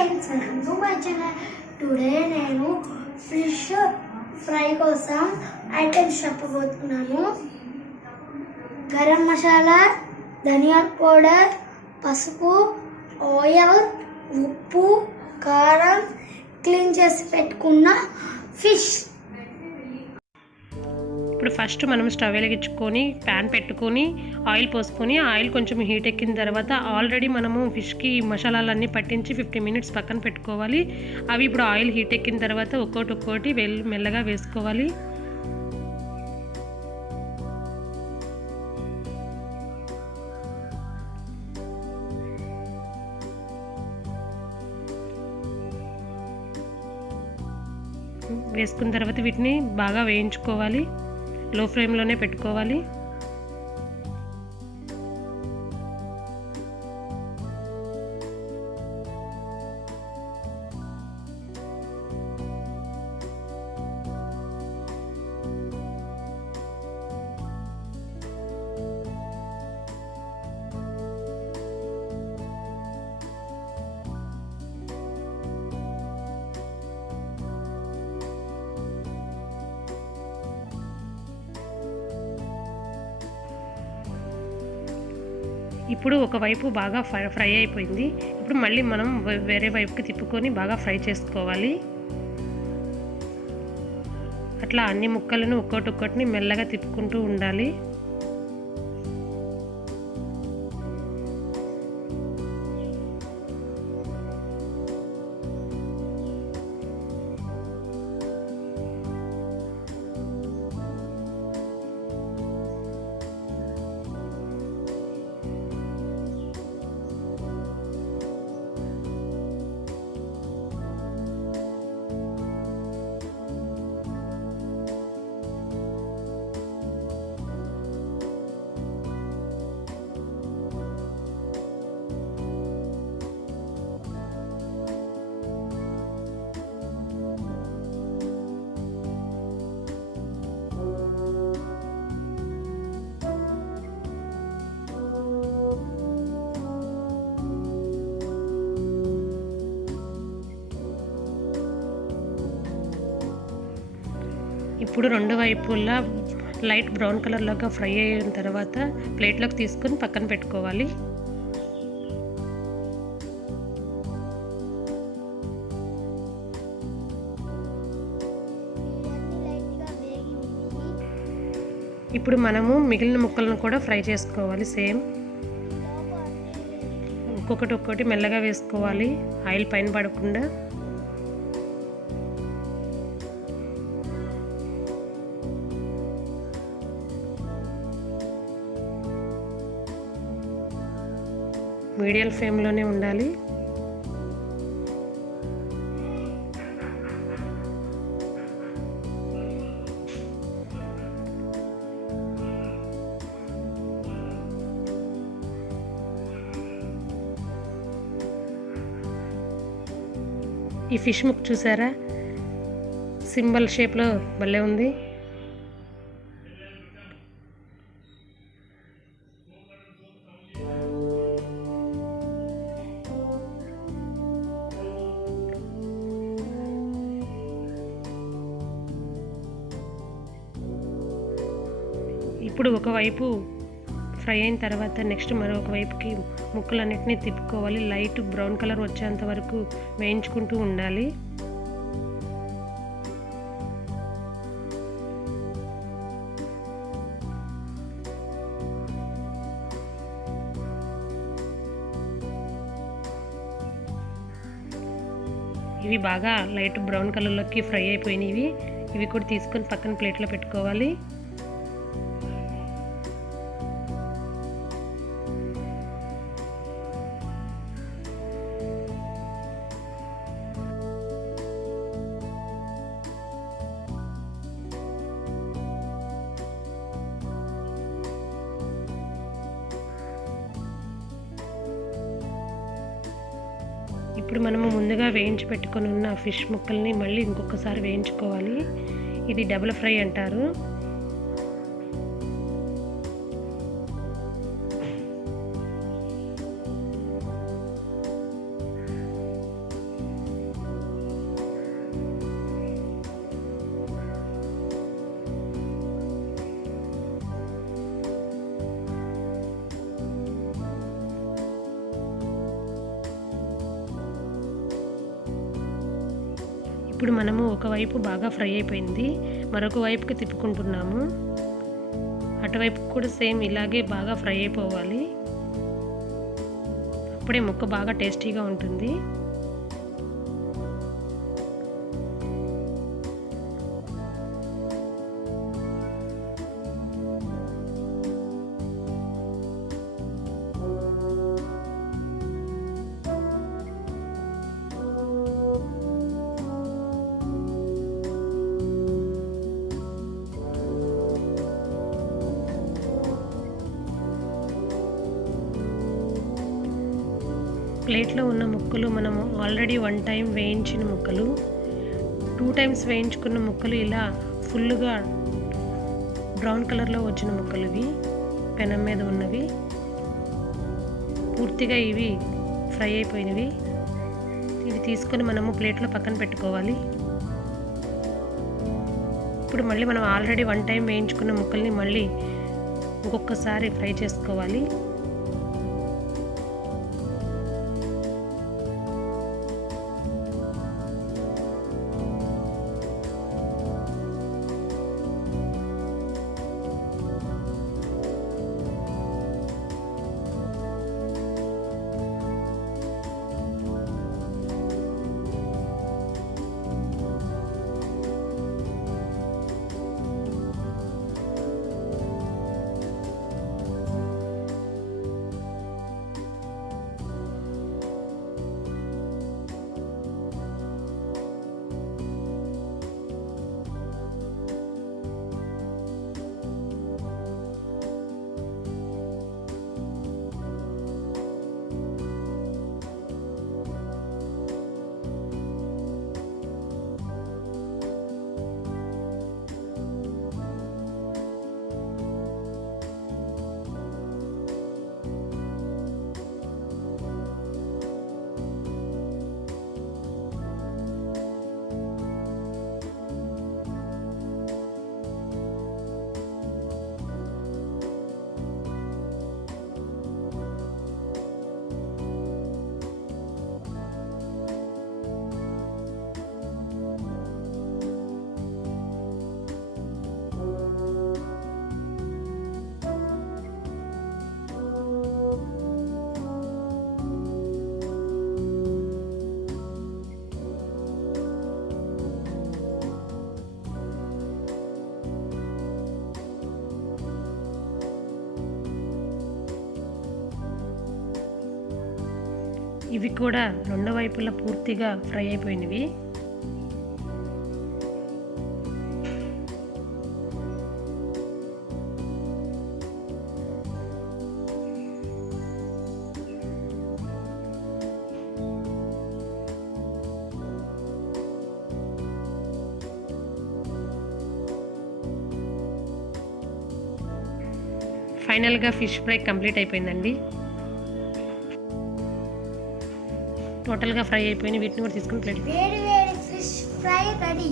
Friends, welcome to my channel. Today నేను fish fry కోసం items చెప్పబోతున్నాను. గరం మసాలా, ధనియా పౌడర్, పసుపు, ఆయిల్, ఉప్పు, కారం, క్లీన్ చేసి పెట్టుకున్న ఫిష్. ఇప్పుడు ఫస్ట్ మనం స్టవ్ వెలిగించుకొని ప్యాన్ పెట్టుకొని ఆయిల్ పోసుకొని ఆయిల్ కొంచెం హీట్ ఎక్కిన తర్వాత ఆల్రెడీ మనము ఫిష్కి మసాలాలన్నీ పట్టించి 50 మినిట్స్ పక్కన పెట్టుకోవాలి. అవి ఇప్పుడు ఆయిల్ హీట్ ఎక్కిన తర్వాత ఒక్కొక్కటి మెల్లగా వేసుకోవాలి. వేసుకున్న తర్వాత వీటిని బాగా వేయించుకోవాలి. లో ఫ్లేమ్లోనే పెట్టుకోవాలి. ఇప్పుడు ఒకవైపు బాగా ఫ్రై అయిపోయింది. ఇప్పుడు మళ్ళీ మనం వేరే వైపుకి తిప్పుకొని బాగా ఫ్రై చేసుకోవాలి. అట్లా అన్ని ముక్కలను ఒక్కొక్కటిని మెల్లగా తిప్పుకుంటూ ఉండాలి. ఇప్పుడు రెండు వైపులా లైట్ బ్రౌన్ కలర్లోగా ఫ్రై అయిన తర్వాత ప్లేట్లోకి తీసుకొని పక్కన పెట్టుకోవాలి. ఇప్పుడు మనము మిగిలిన ముక్కలను కూడా ఫ్రై చేసుకోవాలి. సేమ్ ఒక్కొక్కటి మెల్లగా వేసుకోవాలి, ఆయిల్ పైన పడకుండా. మీడియం ఫ్లేమ్లోనే ఉండాలి. ఈ ఫిష్ ముక్ చూసారా, సింబల్ షేప్లో భలే ఉంది. ఇప్పుడు ఒకవైపు ఫ్రై అయిన తర్వాత నెక్స్ట్ మరొక వైపుకి ముక్కలన్నిటినీ తిప్పుకోవాలి. లైట్ బ్రౌన్ కలర్ వచ్చేంత వరకు వేయించుకుంటూ ఉండాలి. ఇవి బాగా లైట్ బ్రౌన్ కలర్లోకి ఫ్రై అయిపోయినవి. ఇవి కూడా తీసుకొని పక్కన ప్లేట్లో పెట్టుకోవాలి. ఇప్పుడు మనము ముందుగా వేయించి పెట్టుకొని ఉన్న ఫిష్ ముక్కల్ని మళ్ళీ ఇంకొకసారి వేయించుకోవాలి. ఇది డబుల్ ఫ్రై అంటారు. ఇప్పుడు మనము ఒకవైపు బాగా ఫ్రై అయిపోయింది, మరొక వైపుకి తిప్పుకుంటున్నాము. అటువైపు కూడా సేమ్ ఇలాగే బాగా ఫ్రై అయిపోవాలి, అప్పుడే ముక్క బాగా టేస్టీగా ఉంటుంది. ప్లేట్లో ఉన్న ముక్కలు మనము ఆల్రెడీ 1 టైం వేయించిన ముక్కలు, 2 టైమ్స్ వేయించుకున్న ముక్కలు, ఇలా ఫుల్గా బ్రౌన్ కలర్లో వచ్చిన ముక్కలు ఇవి పెనం మీద ఉన్నవి. పూర్తిగా ఇవి ఫ్రై అయిపోయినవి. ఇవి తీసుకొని మనము ప్లేట్లో పక్కన పెట్టుకోవాలి. ఇప్పుడు మళ్ళీ మనం ఆల్రెడీ 1 టైం వేయించుకున్న ముక్కల్ని మళ్ళీ ఇంకొకసారి ఫ్రై చేసుకోవాలి. ఇవి కూడా రెండు వైపులా పూర్తిగా ఫ్రై అయిపోయినవి. ఫైనల్గా ఫిష్ ఫ్రై కంప్లీట్ అయిపోయిందండి. టోటల్గా ఫ్రై అయిపోయినాయి. వీటిని కూడా తీసుకుని ప్లేట్. వేడి వేడి ఫిష్ ఫ్రై రెడీ.